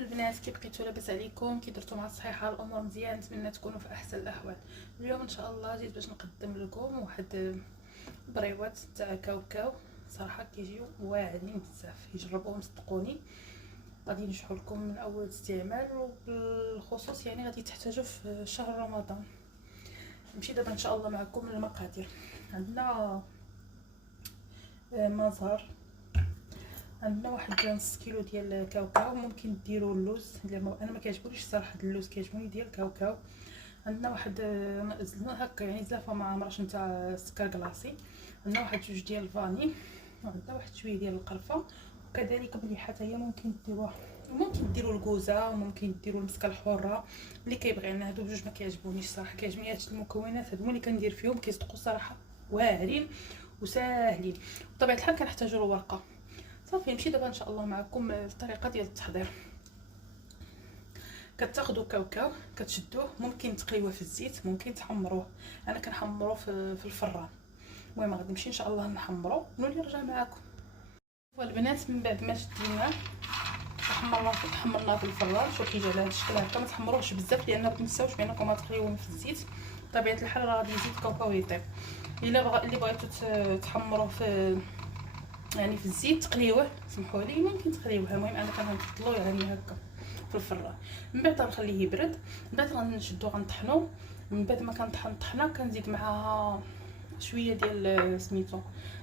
البنات، كي بقيتو لاباس عليكم؟ كي درتو مع الصحيحه؟ الامور مزيان؟ نتمنى تكونوا في احسن الاحوال. اليوم ان شاء الله جيت باش نقدم لكم واحد بريوات تاع كاوكاو. صراحه كيجيو واعرين بزاف، يجربوهم صدقوني. غادي نشرح لكم من اول استعمال، وبالخصوص يعني غادي تحتاجوا في شهر رمضان. نمشي دابا ان شاء الله معكم للمقادير. عندنا مزهر، عندنا واحد نص كيلو ديال الكاوكاو. ممكن ديروا اللوز، انا ما كيعجبونيش صراحه اللوز، كيعجبوني ديال الكاوكاو. عندنا واحد هكا يعني زلافه مع مرش نتاع السكر كلاصي. عندنا واحد جوج ديال الفاني، وعندنا واحد شويه ديال القرفه، وكذلك مليحه حتى هي ممكن ديروها. ممكن ديروا الكوزه، وممكن ديروا المسكه الحره اللي كيبغي. انا هادو بجوج ما كيعجبونيش صراحه، كيعجبني هاد المكونات هادو اللي كندير فيهم، كيصدقوا صراحه واعرين وساهلين. بطبيعه الحال كنحتاجوا الورقه. صافي نمشي دابا ان شاء الله معكم الطريقه ديال التحضير. كتاخذوا كاوكاو، كتشدوه، ممكن تقليوه في الزيت، ممكن تحمروه. انا كنحمروه في الفران. المهم غادي نمشي ان شاء الله نحمرو ونولي نرجع معكم. والبنات من بعد ما شديناه حمرناه في الفران، شوف كيجي على هذا الشكل هكا. ما تحمروهش بزاف لان ما تنساوش بانكم غتقليوه في الزيت. بطبيعه الحال راه غادي يزيد الكاوكاو يطيب. اللي بغيتو تحمروه يعني في الزيت تقليوه، سمحوا لي ممكن تقليوه. المهم انا كنفضلو يعني هكا في الفران. من بعد غنخليه يبرد، من بعد غنشدو غنطحنو. من بعد ما كنطحن الطحنه كنزيد معاها شويه ديال سميتو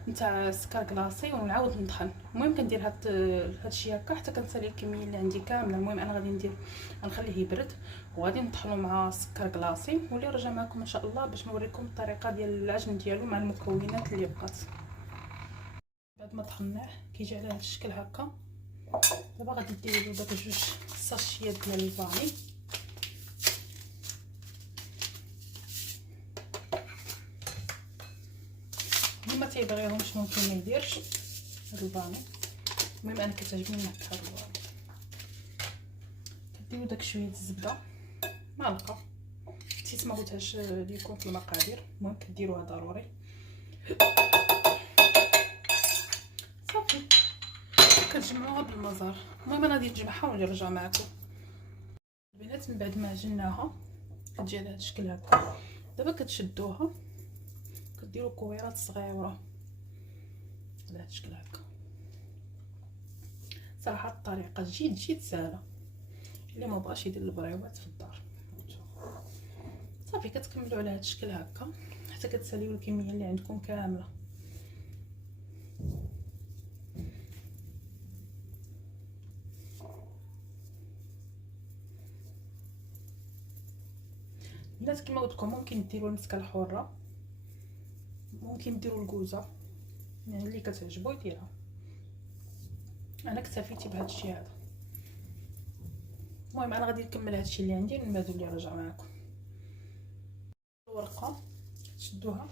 نتاع السكر كلاصي ونعاود نطحن. المهم كندير هادشي هكا حتى كنسالي الكميه اللي عندي كامله. المهم انا غادي غنخليه يبرد، وغادي نطحنو مع السكر كلاصي، ونولي نرجع معكم ان شاء الله باش نوريكم الطريقه ديال العجن ديالو مع المكونات اللي بقات. بعد ما طحناه كيجي على هذا الشكل هكا. دابا غادي ديروا داك جوج ساشيات ديال الفاني. اللي ما تيبغيهمش ممكن ما يديرش هاد الفاني. المهم انا كتعجبني هاد الفاني. كديروا داك شويه الزبده، معلقه، نسيت ما قلتهاش ليكم في المقادير. المهم كديروها ضروري. صافي كتجمعوها بالمزار. المهم انا غادي نجمعها ونرجع معكم. البنات من بعد ما عجناها كتجي على هذا الشكل هكا. دابا كتشدوها، كديروا كويرات صغيره على هذا الشكل هكا. صراحه الطريقه جد سهله، اللي ما بغاش يدير البريوات في الدار. صافي كتكملوا على هذا الشكل هكا حتى كتساليو الكميه اللي عندكم كامله. الناس كما قلت لكم ممكن ديروا المسكه الحره، ممكن ديروا الكوزه، يعني اللي كتعجبو يديرها. انا اكتفيت بهذا الشيء هذا. المهم انا غادي نكمل هذا الشيء اللي عندي من بعد نولي نرجع معكم. الورقه تشدوها،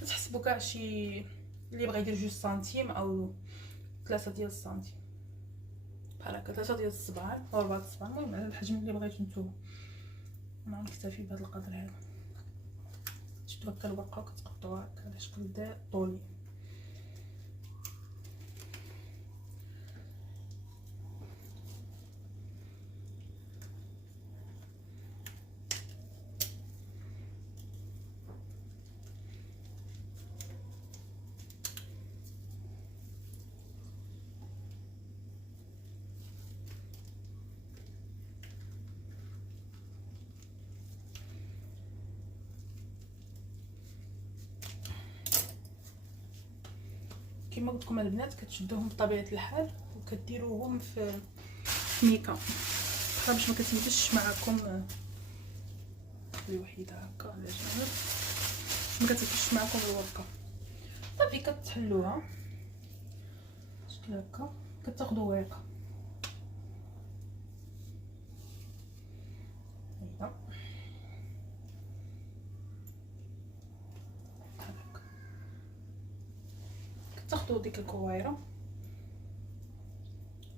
كتحسبوا كاع شي اللي بغى يدير 2 سنتيم او 3 ديال السنتيم، بحال هكا 3 ديال الصباعين او 4 الصباعين. المهم على الحجم اللي بغيتو نتوما. انا غنكتفي بهذا القدر هذا. تشدوا هكا الورقه وكتقطعوها هكا على شكل طولي. كما قلت لكم البنات كتشدوهم بطبيعه الحال وكديروهم في ميكا بحال باش ما كتنتش معكم الوحيده هكا على جنب، ما كتنتش معكم الورقه. صافي كتحلوها شكل هكا. كتاخذوا ورقه هيدا بحال هكا، كتاخذوا ديك الكويره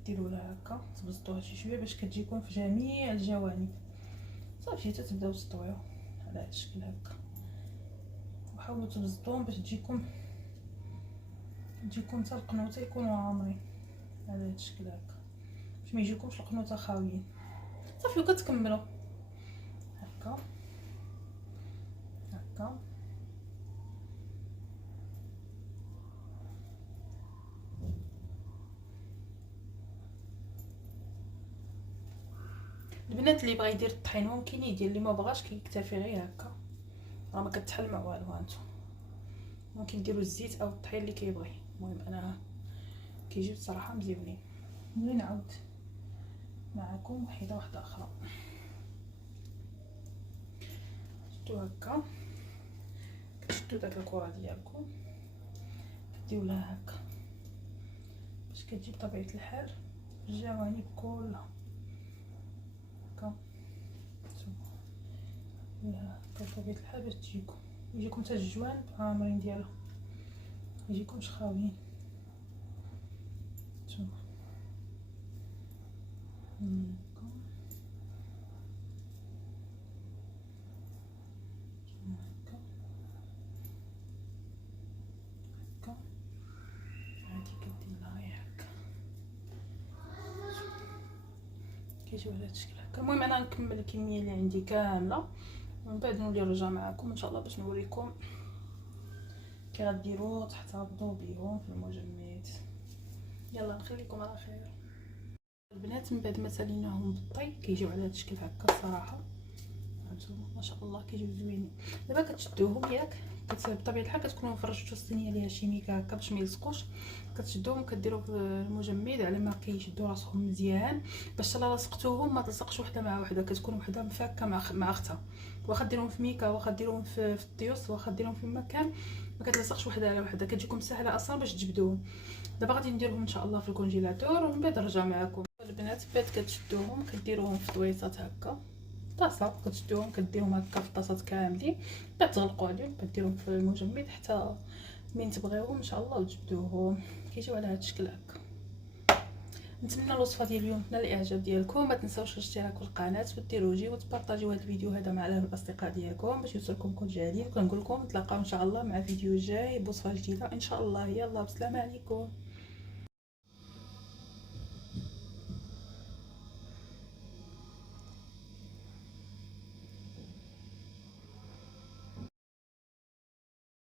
ديروا لها هكا، تبسطوها شي شويه باش كتجيكم في جميع الجوانب. صافي تتبداو تسطويو على هذا الشكل هكا، وحاولوا تبسطوهم باش تجيكم حتى القنوطه يكونوا عامرين على هذا الشكل هكا، باش ما يجيكمش القنوطه خاويين. صافي وكتكملوا هكا هكا. البنات اللي بغى يدير الطحين ممكن يدير، اللي ما بغاش كيكتفي غير هكا، راه ما كتحل مع والو. هانتوما ممكن ديروا الزيت او الطحين اللي كيبغي. المهم انا كيجيو بصراحه مزيونين. ملي نعاود معكم وحده اخرى. شفتوا هكا، كتشدوا داك الكره ديالكم كديروا لها هكا باش كتجي بطبيعه الحال الجوانب كلها هكا. لا بطبيعه الحال باش يجيكم حتى الجوانب عامرين ديالها، يجيكمش خاويين. نتوما هكا هكا عادي كدير لها غير هكا كيجيو على هاد الشكل هكا. المهم انا نكمل الكميه اللي عندي كامله ومن بعد نولي نرجع معكم ان شاء الله باش نوريكم كي غديروا تحتفظوا بهم في المجمد. يلا نخليكم على خير. البنات من بعد ما ساليناهم بالطي كيجيو على هاد الشكل هكا الصراحه. هانتوما ما شاء الله كيجيو زوينين. دابا كتشدوهم ياك بطبيعه الحال كتكونوا فرشتوا الصينيه ليها شيميكا هكا باش ما يلصقوش، كتشدوهم كديروا في المجمد على ما كيشدوا راسهم مزيان باش الا لصقتوهم ما تلصقش وحده مع وحده، كتكون وحده مفكه مع اختها. واخا ديرهم في ميكا، واخا ديرهم في الطيوس، واخا ديرهم في مكان ما كتلصقش وحده على وحده، كتجيكم سهله اصلا باش تجبدوهم. دابا غادي نديرهم ان شاء الله في الكونجيلاتور ومن بعد نرجع معكم. البنات بعد كتشدوهم كديروهم في طويصات هكا طاسه، كتشدوهم كديروهم هكا في الطاسات كاملين، بعد تغلقوا عليهم، بعد ديروهم في المجمد حتى من تبغيوهم ان شاء الله وتجبدوهم. كيجيو على هذا الشكل هكا. نتمنى الوصفه ديال اليوم تنال الاعجاب ديالكم. ما تنساوش الاشتراك في القناه وديروا جي وتبارطاجيو هذا الفيديو هذا مع الاصدقاء ديالكم باش يوصلكم كل جديد. كنقول لكم نتلاقاو ان شاء الله مع فيديو جاي بوصفه جديده ان شاء الله. يلا بسلامه عليكم.